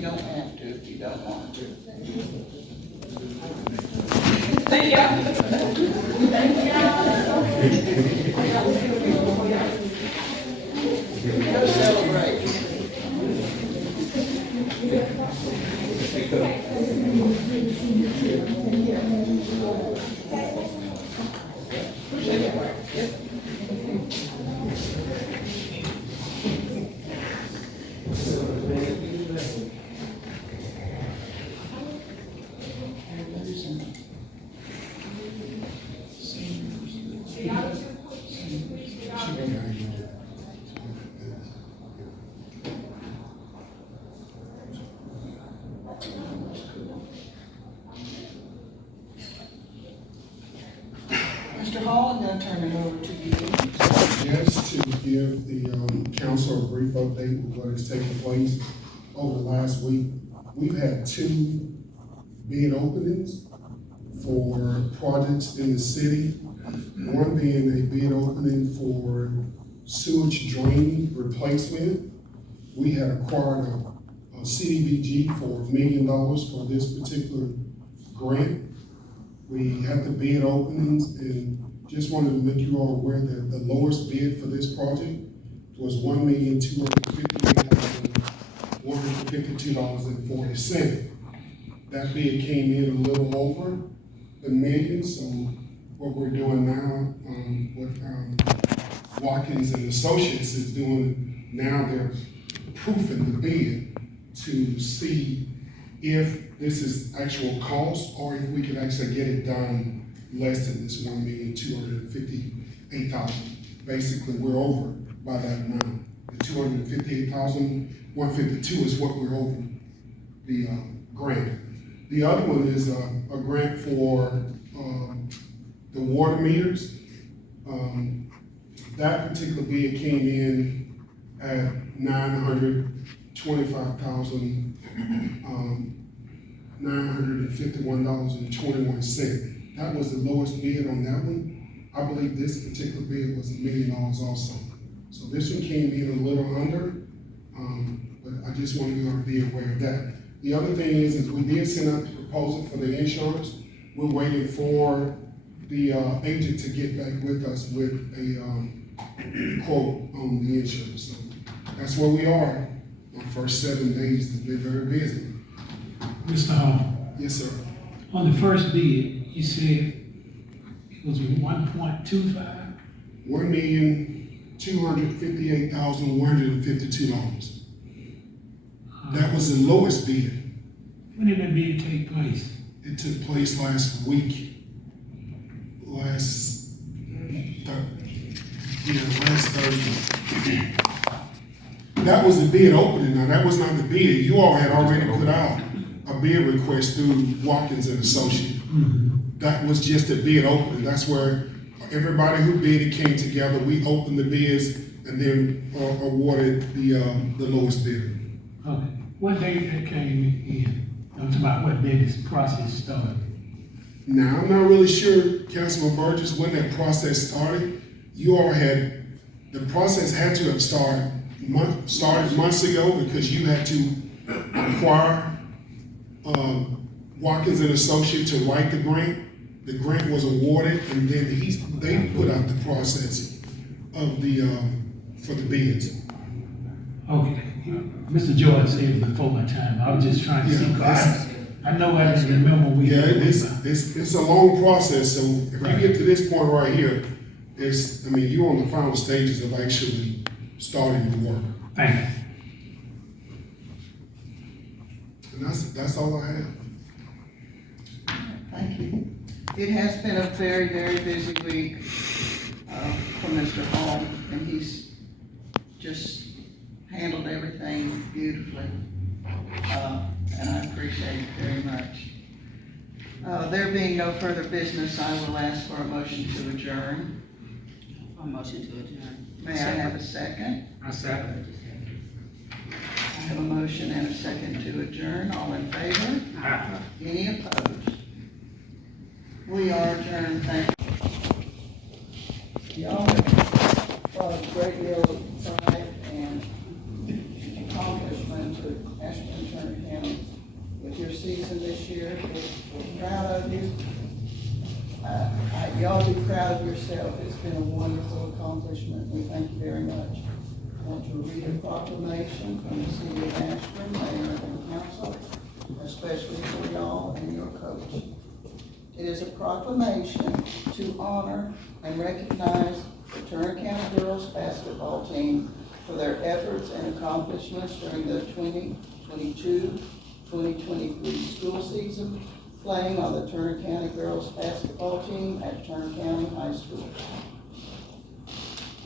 You don't have to if you don't want to. Thank you. Go celebrate. Mr. Hall, I'm going to turn it over to you. Just to give the council a brief update with what has taken place over the last week. We've had 2 bid openings for projects in the city. One being a bid opening for sewage drain replacement. We had acquired a CDBG for $1 million for this particular grant. We had the bid openings and just wanted to make you all aware that the lowest bid for this project was $1,258,152.40. That bid came in a little over the million, so what we're doing now, what Watkins and Associates is doing now, they're proofing the bid to see if this is actual cost or if we could actually get it done less than this $1,258,000. Basically, we're over by that amount. The $258,152 is what we're over the grant. The other one is a grant for the water meters. That particular bid came in at $951.21. That was the lowest bid on that one. I believe this particular bid was $1 million also. So this one came in a little under, but I just want you all to be aware of that. The other thing is we did send out the proposal for the insurance. We're waiting for the agent to get back with us with a quote on the insurance. So that's where we are. The first 7 days have been very busy. Mr. Hall, Yes, sir. on the first bid, you said it was 1.25? $1,258,152. That was the lowest bid. When did that bid take place? It took place last week. Last Thursday. That was the bid opening. Now, that was not the bid. You all had already put out a bid request through Watkins and Associates. That was just a bid opening. That's where everybody who bid came together. We opened the bids and then awarded the lowest bidder. Okay. What date that came in? I'm talking about what day this process started. Now, I'm not really sure, Councilman Burgess, when that process started. You all had, the process had to have started months ago because you had to acquire Watkins and Associates to write the grant. The grant was awarded, and then they put out the process of the for the bids. Okay. Mr. Jordan said it before my time. I was just trying to see. I know I didn't remember It's a long process. So if you get to this point right here, you're on the final stages of actually starting the work. Thank you. And that's all I have. Thank you. It has been a very, very busy week for Mr. Hall, and he's just handled everything beautifully. And I appreciate it very much. There being no further business, I will ask for a motion to adjourn. A motion to adjourn. May I have a second? I second. I have a motion and a second to adjourn. All in favor? Any opposed? We are adjourned. Thank you. Y'all have a great deal of pride and accomplishment to Ashburn City Council. Y'all be proud of yourself. It's been a wonderful accomplishment. We thank you very much. I want to read a proclamation from the city of Ashburn, mayor and council, especially for y'all and your coach. It is a proclamation to honor and recognize the Turner County girls basketball team for their efforts and accomplishments during the 2022-2023 school season, playing on the Turner County girls basketball team at Turner County High School.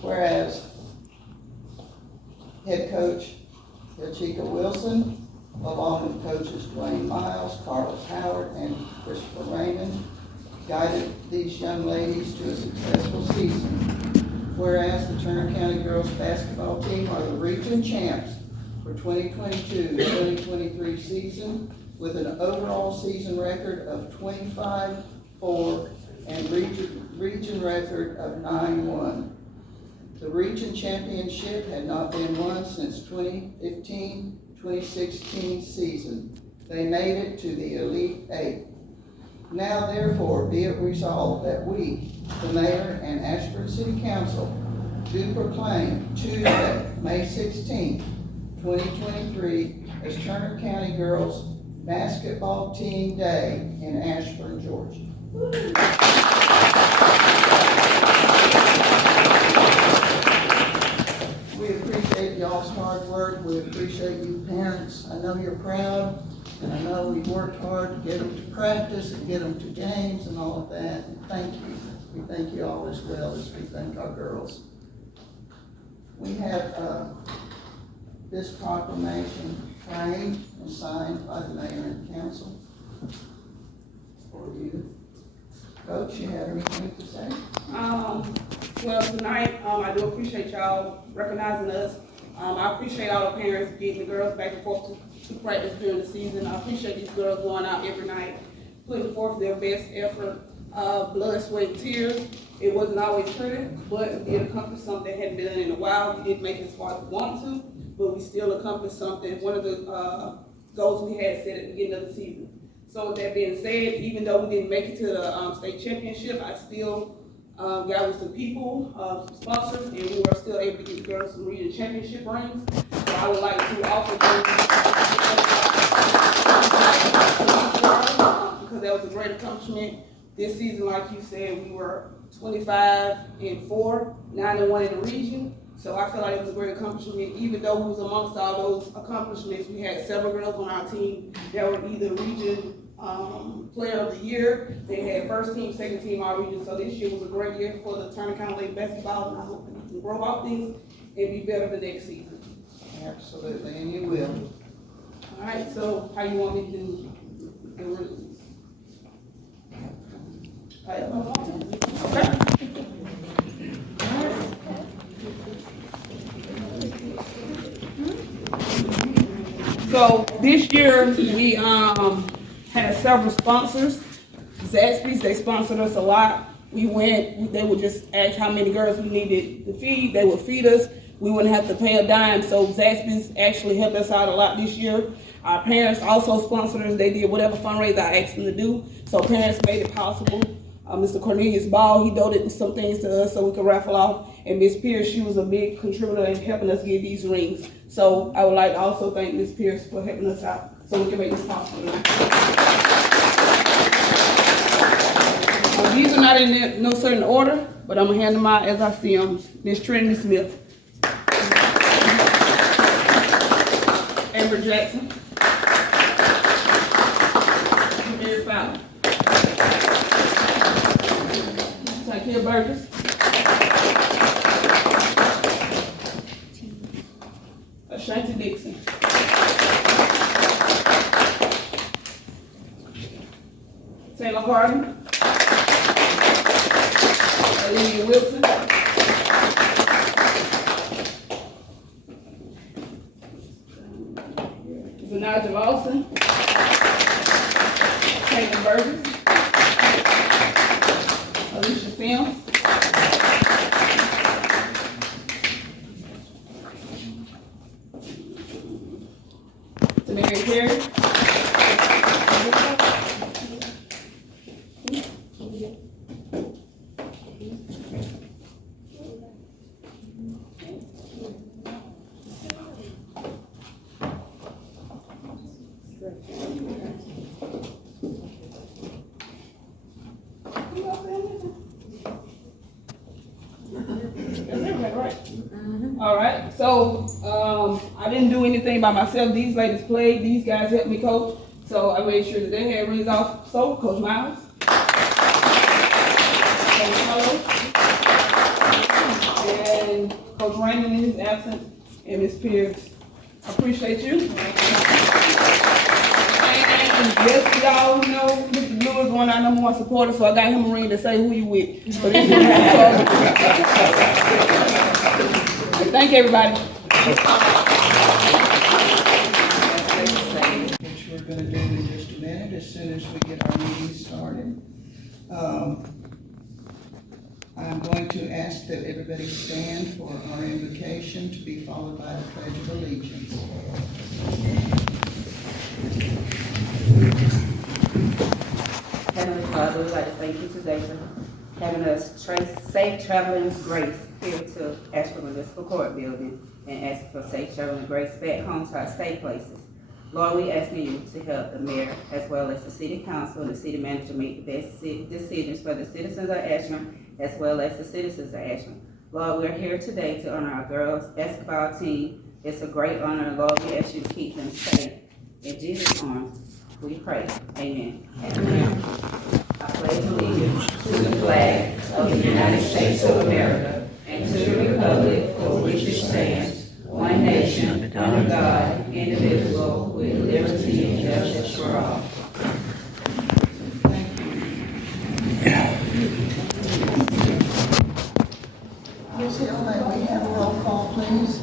Whereas head coach Yachika Wilson, along with coaches Dwayne Miles, Carlos Howard, and Christopher Raymond, guided these young ladies to a successful season. Whereas the Turner County girls basketball team are the region champs for 2022-2023 season, with an overall season record of 25-4 and region record of 9-1. The region championship had not been won since 2015-2016 season. They made it to the Elite Eight. Now therefore be it resolved that we, the mayor and Ashburn City Council, do proclaim Tuesday, May 16th, 2023 as Turner County Girls Basketball Team Day in Ashburn, Georgia. We appreciate y'all's hard work. We appreciate you parents. I know you're proud, and I know we've worked hard to get them to practice and get them to games and all of that. And thank you. We thank you all as well as we thank our girls. We have this proclamation framed and signed by the mayor and council for you. Coach, you have anything to say? Well, tonight, I do appreciate y'all recognizing us. I appreciate all the parents getting the girls back and forth to practice during the season. I appreciate these girls going out every night, putting forth their best effort, blood, sweat, and tears. It wasn't always pretty, but we did accomplish something that hadn't been done in a while. We didn't make it as far as we wanted to, but we still accomplished something. One of the goals we had set at the beginning of the season. So with that being said, even though we didn't make it to the state championship, I still got with some people, some sponsors, and we were still able to get the girls some region championship rings. So I would like to offer them because that was a great accomplishment. This season, like you said, we were 25-4, 9-1 in the region. So I feel like it was a great accomplishment. Even though we was amongst all those accomplishments, we had several girls on our team that were either region player of the year. They had first team, second team, all region. So this year was a great year for the Turner County Lady basketball, and I hope that we can grow out things and be better the next season. Absolutely, and you will. All right, so how you want me to do the rules? Okay. So this year we had several sponsors. Zaxby's, they sponsored us a lot. We went, they would just ask how many girls we needed to feed. They would feed us. We wouldn't have to pay a dime. So Zaxby's actually helped us out a lot this year. Our parents also sponsored us. They did whatever fundraiser I asked them to do. So parents made it possible. Mr. Cornelius Ball, he donated some things to us so we could raffle off. And Ms. Pierce, she was a big contributor in helping us get these rings. So I would like to also thank Ms. Pierce for helping us out so we can make this possible. These are not in no certain order, but I'm gonna hand them out as I see them. Ms. Trinity Smith. Amber Jackson. Mary Fowler. Takia Burgess. Ashanti Dixon. Taylor Harden. Olivia Wilson. Zanaya Lawson. Taylor Burgess. Alicia Sims. Mary Perry. All right, so, I didn't do anything by myself. These ladies played, these guys helped me coach. So I made sure that they had rings off. So, Coach Miles. Coach Carlos. And Coach Raymond in his absence, and Ms. Pierce. I appreciate you. And just so y'all know, Mr. Blue is one of our #1 supporters, so I got him a ring to say who you with. So this is thank you, everybody. Which we're gonna do in just a minute, as soon as we get our meeting started. I'm going to ask that everybody stand for our invocation to be followed by the Pledge of Allegiance. Heavenly Father, we'd like to thank you today for having us safe traveling grace here to Ashburn Municipal Court building and asking for safe traveling grace back home to our state places. Lord, we asking you to help the mayor as well as the city council and the city manager make the best decisions for the citizens of Ashburn as well as the citizens of Ashburn. Lord, we're here today to honor our girls basketball team. It's a great honor, and Lord, we ask you to keep them safe. In Jesus' arms, we pray. Amen. Amen. I pledge allegiance to the flag of the United States of America and to the republic for which it stands, one nation, under God, indivisible, with liberty and justice for all. Thank you. Ms. Hill, may we have a roll call, please?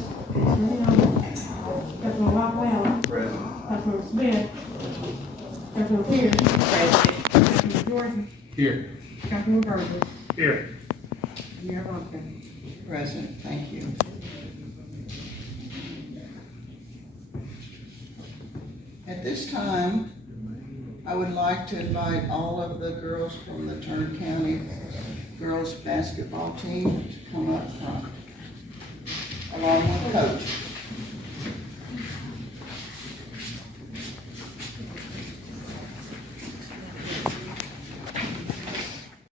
Councilman Rockwell. Present. Councilman Smith. Councilman Pierce. Councilman Jordan. Here. Councilman Burgess. Here. Mayor Longstreet. Present, thank you. At this time, I would like to invite all of the girls from the Turner County girls basketball team to come up front, along with Coach.